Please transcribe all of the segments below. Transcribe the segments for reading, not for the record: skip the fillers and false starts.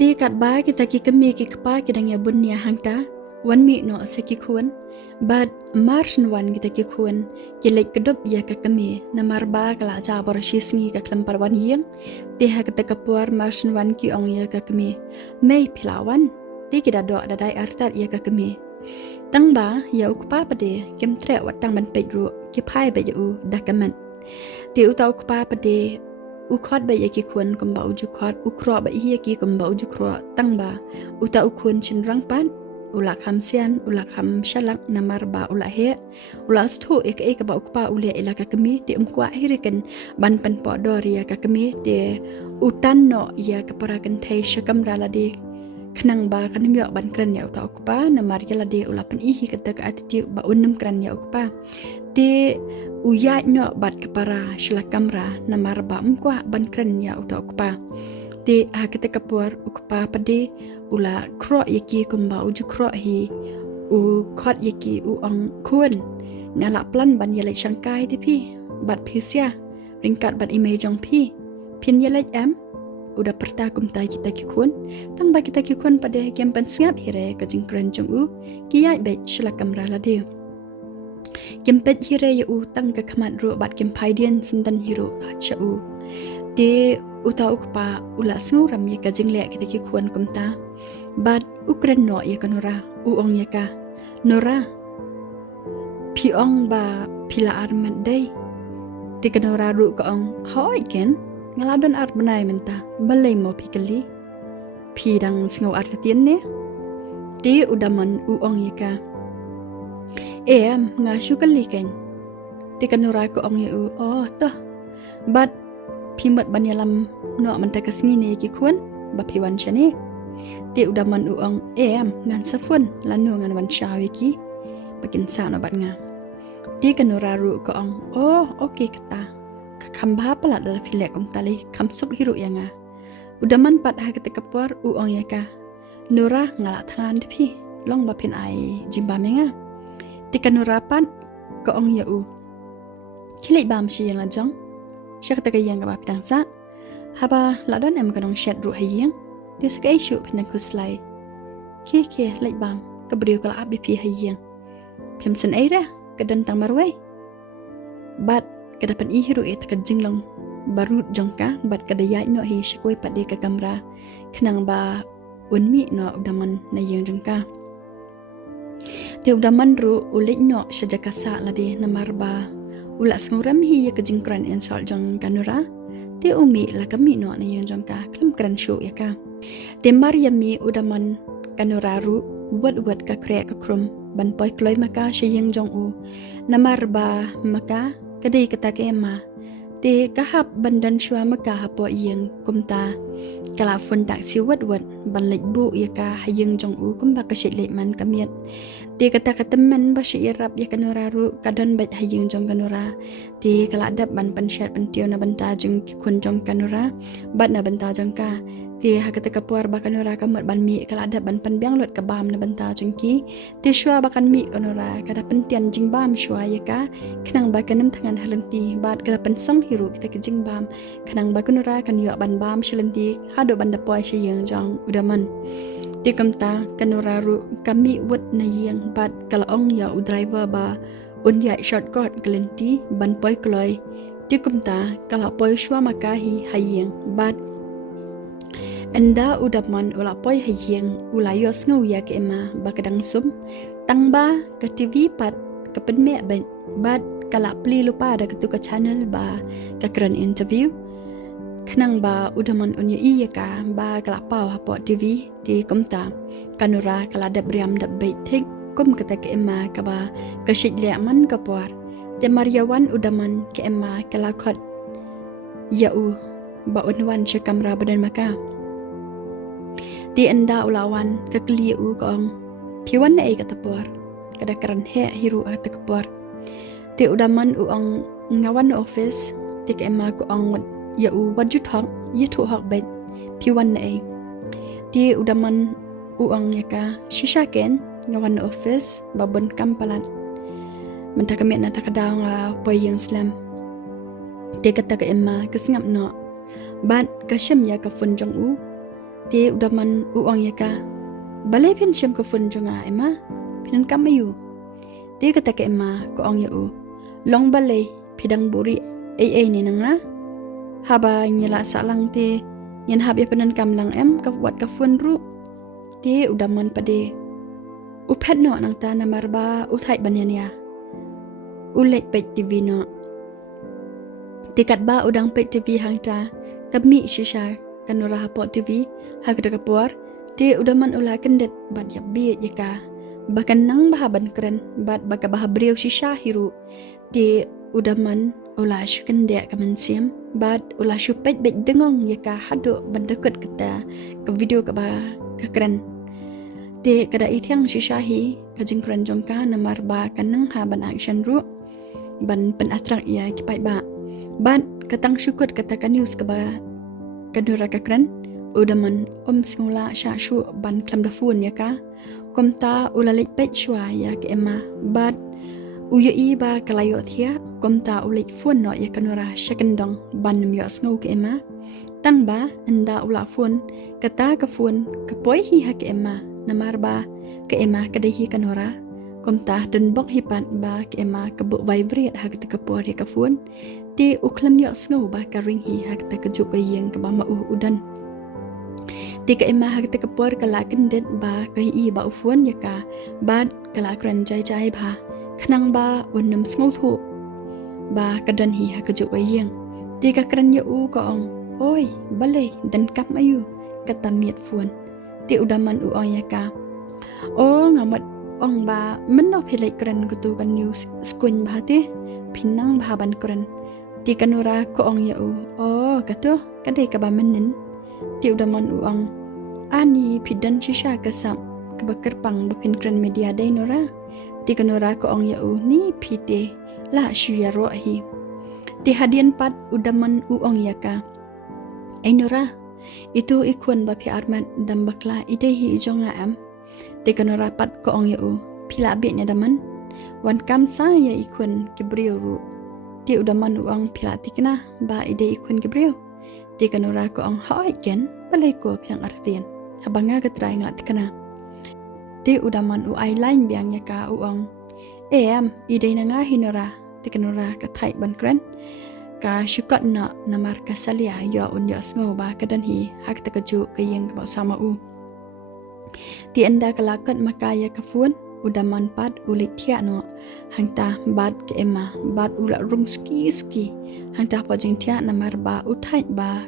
Ti kat ba kita ki kemi ki kapa ki dang ya bunya hangta wan mi no se ki kuan bad marsh wan kita ki kuan ki lek kedop ya ka kemi na mar ba kala cha bor shisngi ka klempar wan yeng ti ha ka kapuar marsh wan ki ong ya ka kemi mei pilawan ti ki da do da dai artat ya ka kemi tang ba ya ukpa pade kem tre wat tang ban pe ru ki phai be u da kaman ti uta ukpa pade ukot ba yaki kuan kumba uju kot ukro ba yaki kumba uju kro tangba uta ukun chin rangpan ula khamsian ula kham shalak namar ba ula he ula stu ek ba ukpa ule ila ka kemi ti umkwa hirikan ban pan po dori ya ka kemi de utan no ya ka parakan thai shakam rala de khnang ba kan myo ban kran ya uta ukpa namar ya la de ula pan ihi ka tak attitude ba unnam kran ya ukpa te uya nyo bat kepara shila kamera namar ba mkwa ban kren ya uta ukpa te hakete kapuar ukpa pade ula kro yaki kumba uju kro hi u khot yaki u ong kun ngala plan ban yele shangkai te pi bat pisya ringkat bat imejong pi pin yele am udah perta kumtai kita ki kun tang ba kita ki kun pade kem pan siap hire ka jingkren jong u kiyai be shila kamera la de Kempet hire ya utang ke kamat ru bat kempaidian sendan hiru acha u de uta ukpa ula snguram ya ka jingle kita ki kuan kumta bat ukren no ya kanora u ong ya ka nora pi ong ba pila arman dai de kanora ru ka ong hoi ken ngaladon art benai menta balai mo pikali pi dang sngo artatien ne de udaman u ong ya ka nga syukali kan tika nura ko ong yu oh toh bat pimat banyalam no man ta kasngi ne ki kun ba piwan chane te udaman u ong ngan safun lanu ngan wan shawi ki bakin sa no bat nga tika nura ru ko ong oh okay kata khamba pala da phile kum tali kham sup hiru ya nga udaman pat ha kata kapor u ong ya ka nura ngala thangan phi long ba phin ai jimba menga tika nurapan ko ong ya u kilai bam shi yang ajong syak ta yang ba pidang sa haba ladon em kanong shat ru hayang dis ka ishu pin ku slai ke lai bam ka briu kala abi pi hayang pim sen ai ra ka dan tang marwai bat ka dapan i hiru et ka jinglong baru jongka bat ka dayai no hi shikoi pade ka kamra khnang ba unmi no udaman na yang jongka te udaman ru ulik no shajakasa lade namarba ula snguram hi ya kajingkran ensal jong kanura te umi la kami no na yang jongka klam kran shu ya ka te maryami udaman kanura ru wat ka kre ka krum ban poi kloi maka shayang jong u namarba maka kadai kata ke ma te kahap bandan shwa maka hapo yang kumta kala fun tak si wat ban lek bu ya ka hayang jong u kumba ka shit lek man kamiat ti kata teman ba shi irap ya kanura ru kadon bat hayang jong kanura ti kala adap ban panshat pentio na banta jong kun jong kanura bat na banta jong ka ti hakata kapuar ba kanura kamat ban mi kala adap ban panbiang lot ka bam na banta jong ki ti shwa bakan mi kanura kada pentian jing bam shwa ya ka khnang ba kanam thangan halenti bat kada pensong hiru kita ke jing bam khnang ba kanura kan yo ban bam shilenti hado ban da poi shi yang jong udaman ti kamta kanura ru kami wet na yang bat kala ong ya u driver ba unya shortcut glenti ban poi kloi ti kamta kala poi shwa makahi hayeng bat anda udaman ula poi hayeng ula yo sngo ya ke ema ba kadang sum tangba ke tv pat ke penme bat kala pli lupa ada ketu ke channel ba ke keren interview khnang ba udaman unya iya ka ba kala pau hapo tv ti komta kanura kala da briam da bait thik kum kata ke ema ka ba ka shit le man ka por te mariawan udaman ke ema kala khot ya u ba unwan she kamera badan maka ti anda ulawan ka kli u kong piwan na ay katapor kada karan he hiru at kapor ti udaman u ang ngawan office ti ke ema ko ang ya u wajut hak yitu hak bet piwan na ay ti udaman u ang yaka shishaken ngawan office babon kampalan menta kami na takadaw nga poyeng slam ti kata ka ema kasngap no ban kasyam ya ka funjong u Ti udah man uang ya ka. Balai pian siam ke fun jonga ema. Pinan kam ayu. Ti kata ke ema ko ong ya u. Long balai pidang buri ai ni nanga. Haba nyela salang ti yan hab ya pinan kam lang em ka wat ka fun ru. Ti udah man pade. Upet no nang ta na marba uthai banyan ya. Ulet pet TV no. Tikat ba udang pet TV hang ta. Kami shisha kanura hapot TV hak dekapuar. Ti udah man ulah kendet bat ya biet ya ka. Bahkan nang bahaban keren bat baka bahabriau shisha hiru. Ti udah man ulah syuken dek kaman siam bat ulah syupet bet dengong ya ka hadu bandekut kita ke video ke ba ke keren. Ti kada itiang shisha hi kajing keren jongka namar ba kanang ha ban action ru ban penatrak ya kipai ba. Bat katang syukut katakan news ke ba kadura ka keren. Udah man singula sya syu ban klam da fun ya ka. Kom ta ula lek pet shwa ya ke ema bat uya i ba kalayo thia kom ta ulik fun no ya kanura syakendong ban myo sngo ke ema tang ba anda ula fun kata ka fun ka poi hi ha ke ema namar ba ke ema ka hi kanura kom ta den bok hi pat ba ke ema ka bu vibrate ha ka por ka fun ti uklam yo sngo ba ka ring hi ha ka ju ka yeng ka ba ma udan. Tika ema hak tika por kala kendet ba kai i ba ufuan ya ka bad kala kran jai jai ba khnang ba wonnam sngo thu ba kadan hi hak ju wayeng tika kran ya u ko ong oi bale dan kap ayu kata miet fuan ti udaman u ong ya ka o ngamat ong ba menno philai kran kutu kan news skun ba ti pinang ba ban kran ti kanura ko ong ya u o kato kadai ka ba menin ti udaman uang ani pidan shisha kasam kebakar pang bapin kran media dai nora ti kanora ko ong ya u ni pite la shuya ro hi ti hadian pat udaman uang ya ka ai nora itu ikun bapi arman dam bakla ide hi jonga am ti kanora pat ko ong ya u pila be nya daman wan kam sa ya ikun kibrio ru ti udaman uang pila tikna ba ide ikun kibrio ti kanura ko ang hoi ken balai ko piang artian habanga katrai ngat kana ti udaman u ai line biang ya ka uang em ide na nga hinora ti kanura ka thai ban kren ka syukat na namar ka salia yo un yo sngo ba kadan hi hak ta ka ju ka yeng ba sama u ti anda kalakat makaya ka fun udaman pat ulit thia no hangta bat ke ema bat ula rung ski hangta pa jing thia namar ba uthai ba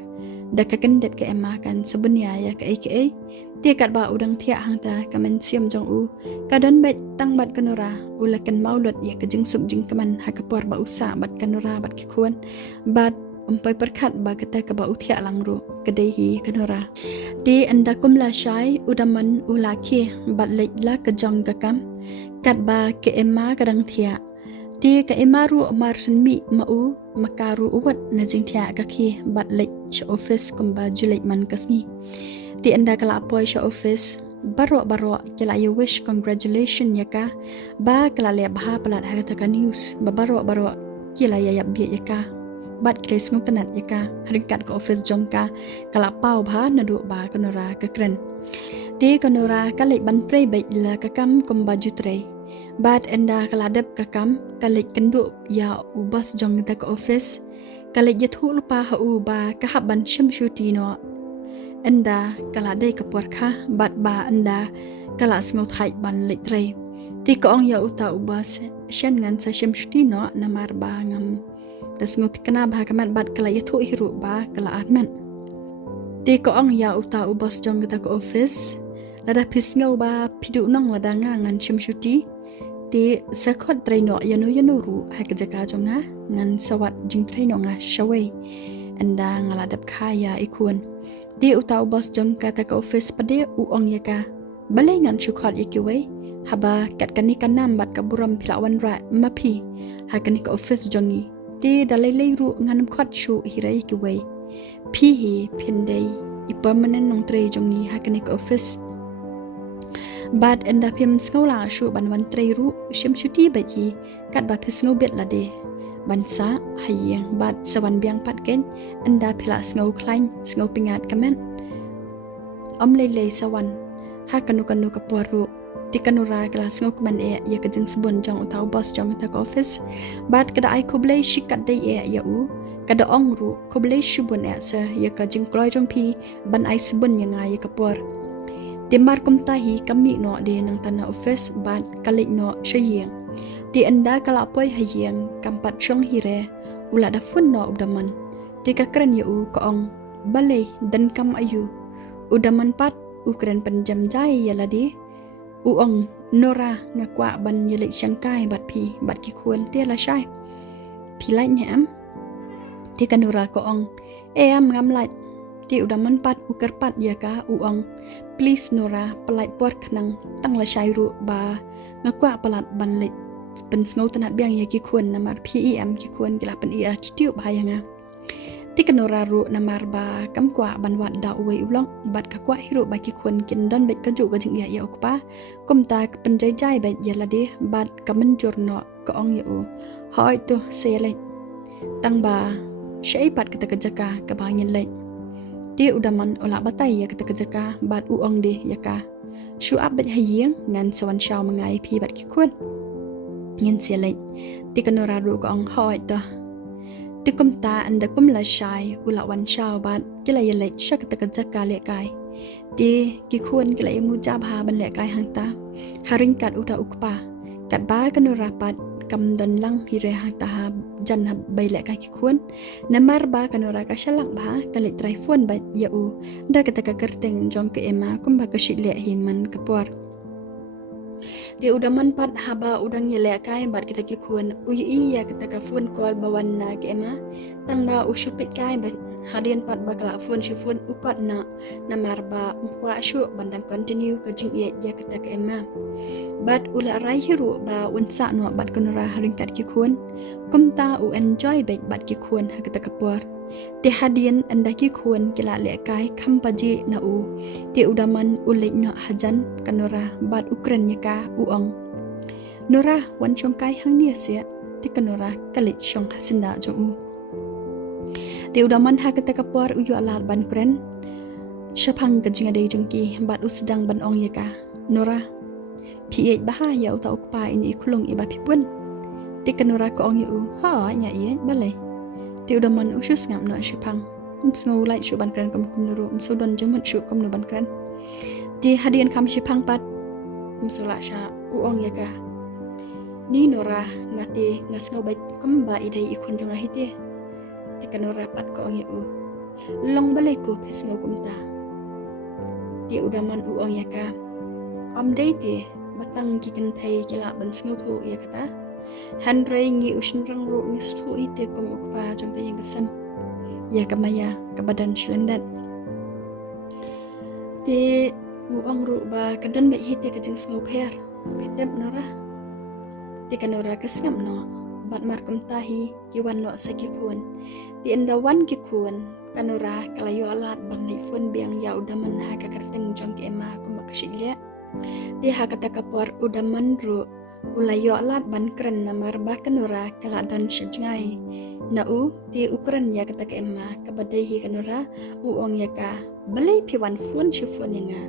dakakendet ke ema kan sebenarnya ya ke aka tiakat ba udang thia hangta kamen siam jong u kadan bet tang bat kanura ulakan maulud ya ke jing sub jing kaman hakapor ba usa bat kanura bat ki kuan bat umpai perkat ba kata ka ba uthia langru kedai hi kanura ti anda kumla shai udaman ulaki bat leila ke jong ka kam kat ba ke ema kadang thia ti ka ema ru mar sun mi mau makaru uwat na jing thia ka khi bat lek sha office kumba julai man kasni ti anda kala apoy sha office baro kala you wish congratulation ya ka ba kala le bha palat ha ta ka news ba baro kila ya bi ya ka bat kles ngok tanat ya ka ringkat ka office jong ka kala pau bha na du ba kanora ka kren ti kanora ka le ban pre bai la ka kam kumba jutre bat enda kaladap ka kam kalik kendu ya ubas jong ta ka office kalik yathu lupa ha u ba ka haban shamshuti no enda kaladai ka porkha bat ba enda kala sngot hai ban litre ti ko ong ya uta ubas shen ngan sa shamshuti no namar ba ngam das ngot kana ba kamat bat kala yathu hiru ba kala atman ti ko ong ya uta ubas jong ta ka office lada pisngau ba pidu nong lada ngan shamshuti ti sakot traino yanu ru ha ka jaka jonga ngan sawat jing traino nga shawai anda ngaladap khaya ikun ti utau bos jong kata ka office pade u ong yaka balai ngan shukhat ikiwai haba kat kani kanam bat ka buram philawan ra mapi ha kani ka office jongi ti dalai ru ngan khat shu hirai ikiwai phi hi phindai i permanent nong tre jongi ha kani ka office bat enda phim skola shu ban wan trei ru shim shuti baji kat ba phis ngo bet la de bansa hayeng bat sawan biang pat ken enda phila sngau klain sngau pingat kamen lei sawan ha kanu kapor ru ti kanura kelas ngok man ya kajeng sebon jong utau bos jong ta office bat kada ai koblei shikat dei ya u kada ong ru koblei shubon sa ya kajeng kloi jong pi ban ai sebon yang ya kapor timar kumtahi kami no de nang tanah office bat kalik no shayeng ti anda kala poi hayeng kampat chong hire ula da fun no udaman ti kakren ya u ko ong balai dan kam ayu udaman pat ukren penjam jai ya ladi uong nora ngakwa ban yelek syangkai bat ki kuan tia la syai pi lai nyam ti kanura ko ong am ngam lai ti udaman pat uker pat ya ka uong please nora pelai por khnang tang la syai ru ba ngakwa palat ban lek pen sngo tanat biang ya ki kuan namar am ki kuan kila pen ia tiu bahayanga ti kanura ru namar ba kam kwa ban wat da uwe ulong bat ka kwa hiru ba ki kun kin don bet ka ju ka jing ya okpa kom ta pen jai jai bet ya lade bat ka men jurno ka ong ya u hoi to sele tang ba shei pat ka jaka ka ba ngin le ti udaman ola batai ya ka jaka bat u ong de ya ka shu up bet hayeng ngan sawan shaw mangai pi bat ki kun ngin sele ti kanura ru ka ong hoi to ti kum ta anda kum la shai ula wan shao bat kila yele shak ta ka jaka le kai ti ki khun kila mu ja bha ban le kai hang ta haring kat uta ukpa kat ba kan rapat kam dan lang hi re hang ta ha jan ha bai le kai ki khun namar ba kan ra ka shalak ba ka le trai phone ba ya u da ka ta ka kerteng jong ke ema kum ba ka shi le hi man ka por di udaman pat haba udang yele kai bat kita ki kuan uyi ya kita ka phone call bawan na ke ema tang ba usupit kai bat hadian pat bakala phone shi phone upat na namar ba kwa shu bandang continue ka jing ya kita ke ema bat ula rai hiru ba unsa no bat kunura haring kat ki kuan kumta u enjoy bat ki kuan ha kita ka por ti hadian anda ki kuan kila le kai khampaji na u ti udaman ulek no hajan kanura bat ukren ka uong nora wan chong kai hang nia sia ti kanura kalit chong hasinda jong u ti udaman ha kata kapor uyu alar ban kren shapang ka jinga dei jongki bat u sedang ban ong ka nora pi bahaya uta ukpa ini ikulung iba pipun ti kanura ko ong yu ha nya ye balai ti udaman usus ngam no shapang sngo lai chu ban kren kam nuru sudon jengmat chu kam no ban kren ti hadian kam shapang pat musula sha uong ka ni nora ngati ngasngau bait kamba idai ikun junga hite ti kanora pat ko ong u long balai ko pisngau kumta ti udaman uong ka am dei ti batang kiken thai kila ban sngo thu ya kata handrai ngi ushin rang ru ngi stu ite kum ukpa jong ta yang kesam ya kamaya kabadan shilendat ti uong ru ba kadan bai hite ka jeng sngo pher petep nora ti kanora kasngam no bat markum tahi kiwan no saki kuan ti enda wan ki kuan kanora kalayo alat ban lai fun biang ya udaman ha ka kerteng jong ke ema kum bakashilya ti ha kata kapor udaman ru ulayo alat ban kren namar ba kanora kala dan shajngai na u ti ukuran ya kata ke ema kabadai hi kanora uong ya ka balai piwan fun shifun nga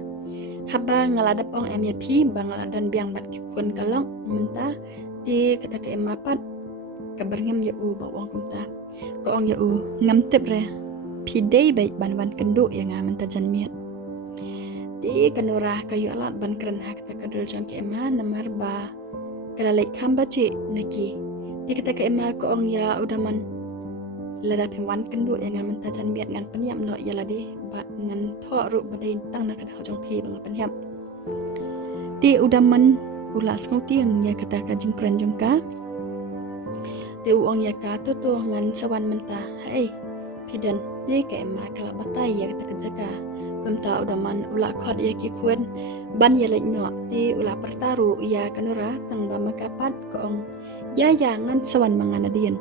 haba ngaladap ong em ya pi bangaladan biang bat ki kuan kalong menta ti kata ke ema pat kabar ngam ya u bawang kumta ko ong ya u ngam tep re pi dei bai ban wan kendu ya nga menta jan miat ti kanora kayu alat ban kren ha kata kadul jong ke ema namar ba kala lek khamba chi naki ti kata ke ema ko ong ya udaman lada pengwan kendu ya nga menta jan miat ngan penyam no ya ladi ba ngan tho ru badai tang na kada jong pi bang penyam ti udaman ulas ngau tiang ya kata ka jing kren jong ka ti uong ya ka to ngan sawan menta hai pidan ti ke ema kala batai ya kata jaka kumta udaman ula khot ya ki kuan ban ya lek no ti ula pertaru ya kanura tang ba makapat ko ong ya ngan sawan manganadian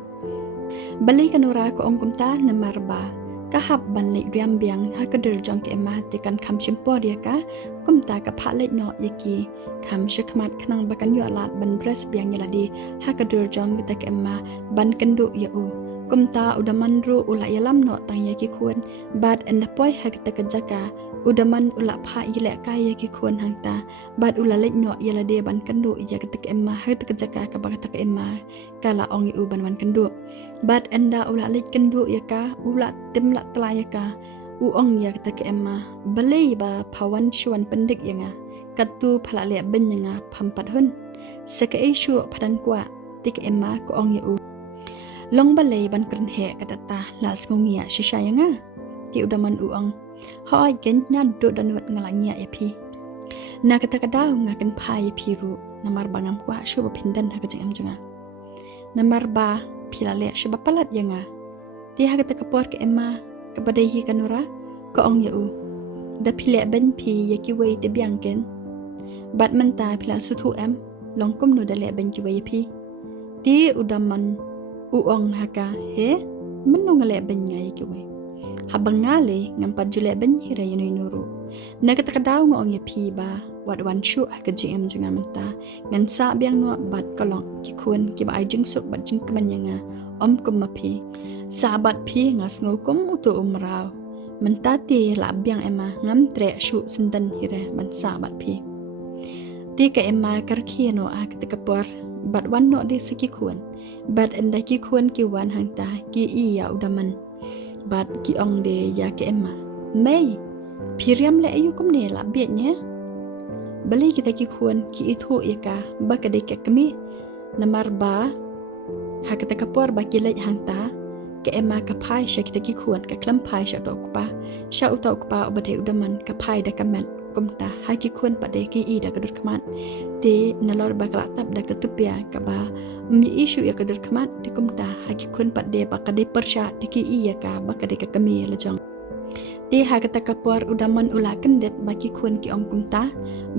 balai kanura ko ong kumta namar ba kahap ban lek riam biang ha kader jong ke ema te kan kham chimpor ya ka kumta ka pha lek no yaki kham shikmat khnang bakan yo alat ban dress biang yaladi ha kader jong ta ke ema ban kandu ya u Kumta udaman ru ula yalam no tang yaki kuan bad enda poi ha kita kejaka udaman ula pha ile ka yaki kuan hangta bad ula lek no yala de ban kandu ya kita ke emma ha kita kejaka ka ba kita ke emma kala ongi u ban kandu bad enda ula lek kandu ya ka ula tim la tla ya ka u ong ya kita ke emma balei ba phawan shuan pendik yanga katu phala le ben yanga phampat hun saka e shu phadan kwa tik emma ko ong ya u long balay ban kren he kadata la sngungia shisaya nga ti udaman uang hoi gen nya do danwat ngalangnya epi na kata kadaw nga kan pai piru namar bangam kwa shuba pindan ha kajeng amjunga namar ba pilale shuba palat yanga ti ha kata kapor ke emma kabadai hi kanura ko ong ya u da pile ben pi yaki wei te biangken bat menta pila sutu em long kum no da le ben ki wei pi ti udaman uong haka he menung ngale benyai kiwe habang ngale ngampat jule ben hira yunu nuru na kata kadaw ngong pi ba wat wan shu haka jm junga menta ngan sa biang no bat kolong ki kun ki ba ai jing suk bat jing kemanyanga om kum mapi sabat pi ngas ngokum utu umrau menta ti la biang ema ngam tre shu sendan hira ban sabat pi ti ka ema karki no a kata kapor bat wan no de saki kuan bat enda ki kuan ki wan hangta ki i ya udaman bat ki ong de ya ke emma mei piriam le ayu kum ne la biet nya bali kita ki kuan ki ithu ya ka ba ka de ke kami namar ba ha kita kapor ba ki le hangta ke emma ka pai sha kita ki kuan ka klam pai sha to pa sha uta pa obade udaman ka pai da kamen kumta haki kun pada ki i da kadur kamat te nalor bakala tap da ketupia ka ba mi isu ya kadur kamat te kumta haki kun pada bakade persya de ki i ya ka bakade ka kami lejong te ha kata kapor udaman ula kendet baki kun ki ong kumta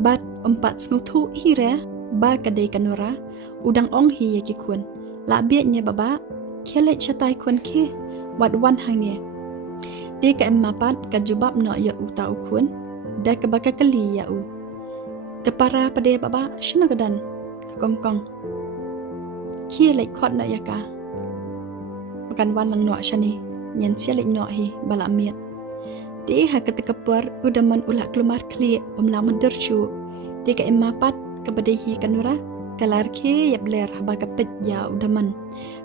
bat empat snguthu hire ba kade kanora udang ong hi ya ki kun la bietnya baba khelet chatai kun ke wat wan hang ne te ka emma pat ka jubab no ya utau kun da ke baka kali ya u kepara pada baba shina gadan ke kongkong ki lai khot na ya ka bakan wan lang no shani nyen sia lai no hi bala miet ti ha ke tekapar udaman ula klumar kli umla madur chu ti ka emma pat ke badai hi kanura kalar ke ya bler haba ka pet ya udaman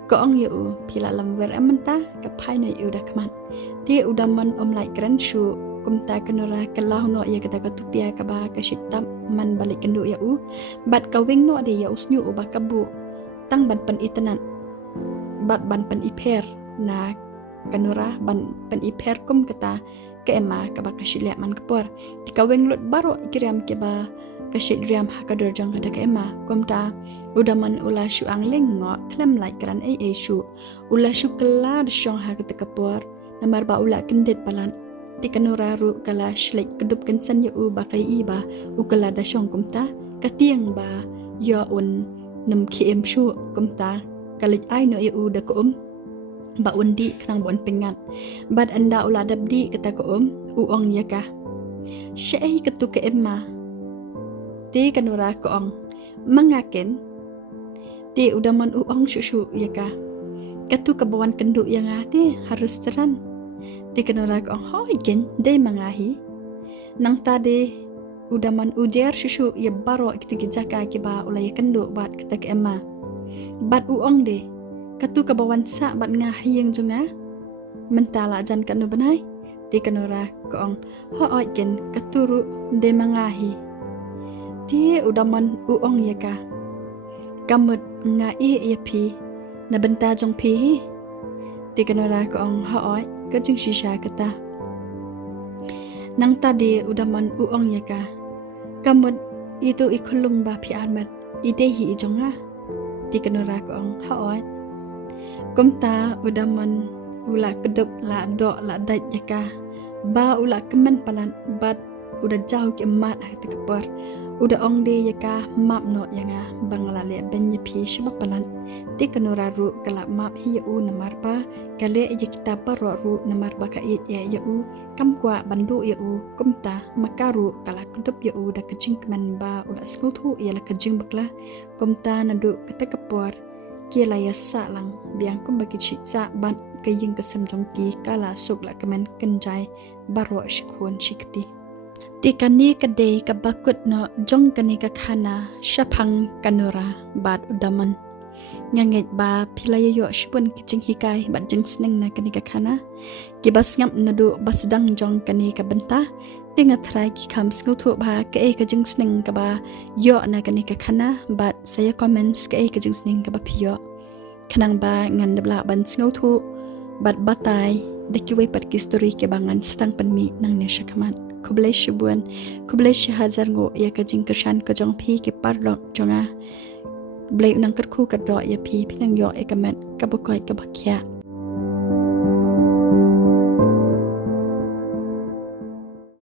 ko ong ya u pila lam wer amanta ka pai no yu da kman ti udaman lai kran chu kumta kanura kalah no ya kata katupia ka ba ka shitam man balik kendu ya u bat kawing no de ya usnyu u ba kabu tang ban pen itanan bat ban pen iper na kanura ban pen iper kum kata ke emma ka ba ka shilya man kapor di kawing lut baro ikriam ke ba ka shidriam ha ka dorjang kada ke emma kumta udaman ula shu angling ngo klem like kran ai shu ula shu klar shong ha kata kapor namar ba ula kendet palan di kanura ru kala shlek kedup kensan ya u ba kai i ba u kala da shong kumta katiang ba ya un nam km shu kumta kalik ai no ya u da ko ba undi knang bon pengat bad anda ula dabdi kata ko u ong ya ka syai ketu ke emma ti kanura ko ong mangaken ti udaman u ong shu ya ka katu kabawan kendu yang ati harus teran ti kanura ko hoi gen dei mangahi nang tade udaman ujer shushu ya baro kitu jaka ki ba ulai kendo bat kata ke emma bat uong de katu kabawan sa bat ngahi yang junga mentala jan kanu benai ti kanura ko hoi gen katuru de mangahi ti udaman uong ya ka kamut ngai ya pi na benta jong pi ti kanura ko hoi kajing shisha kata nang tadi udaman uong ya ka kamut itu ikulung ba pi armat idehi ijonga ti kanura ko hoi kumta udaman ula kedup la do la dai ya ka ba ula kemen palan bat udah jauh ke mat hati kepor udah ong de ya ka map no yanga bangla le ben ya pi shba palan ti kanura ru kala map hi u namar ba kale ya kita paro ru namar ba ka ya u kam kwa bandu ya u kumta makaru kala kedup ya u da kejing keman ba udah skuthu ya la kejing bakla kumta nadu kata kepor kia la ya sa lang biang kum bagi chi sa ban ke ying ke sem jong ki kala suk la kemen kenjai baro shikun shikti ti kani ka de ka bakut no jong kani ka khana shapang kanura bat udaman nganget ba pilaya yo shpun kiching hikai bat jeng sneng na kani ka khana ki bas ngam na do bas dang jong kani ka benta tinga thrai ki kham sngau thu ba ka e ka jeng sneng ka ba yo na kani ka khana bat saya comments ka e ka jeng sneng ka ba phiyo khanang ba ngan dabla ban sngau thu bat batai dekiwe pat ki story ke bangan sedang penmi nang ne shakamat kublesh buan kublesh hazar ngo ya ka jing kashan ka jong phi ke par lo jonga blai nang kat khu kat ro ya phi nang yo ekamat ka bokoi ka bakya